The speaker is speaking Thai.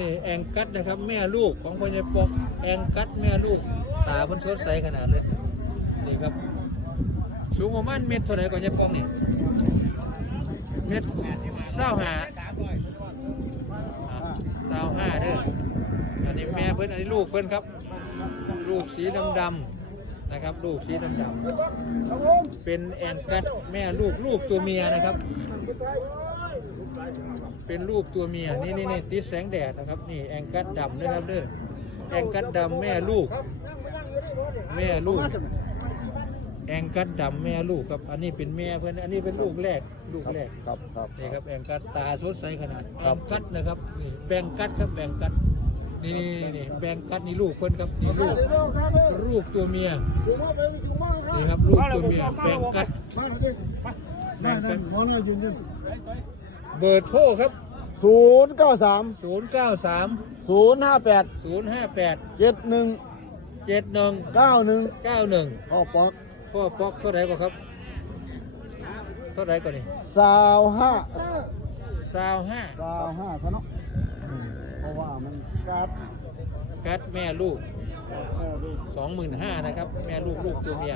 นี่แองกัดนะครับแม่ลูกของพ่อใหญ่ปอกแองกัดแม่ลูกตาเพิ่นสดใสขนาดเลยนี่ครับสูงประมาณเมตรเท่าไหร่ก่อนใหญ่ปอกนี่เมตร25เด้ออันนี้แม่เพิ่นอันนี้ลูกเพิ่นครับลูกสีดำๆนะครับลูกสีดำๆเป็นแองกัดแม่ลูกตัวเมียนะครับเป็นลูกตัวเมียนี่ติดแสงแดดนะครับนี่แองกัดดำนะครับเด้อแองกัดดำแม่ลูกแองกัดดำแม่ลูกครับอันนี้เป็นแม่เพื่อนอันนี้เป็นลูกแรกครับนี่ครับแองกัดตาสดใสขนาดแองกัดนะครับนี่แบงกัดครับแบงกัดนี่แบงกัดนี่ลูกเพื่อนครับนี่ลูกตัวเมียนี่ครับลูกตัวเมียแบงกัดเบอร์โทรครับ093 058 71 91 พ่อป๊อกเท่าไหร่ก่อนครับเท่าไหร่ก่อนนี่25ซะเนาะเพราะว่ามันกัดแม่ลูก 25,000นะครับแม่ลูกตัวเมีย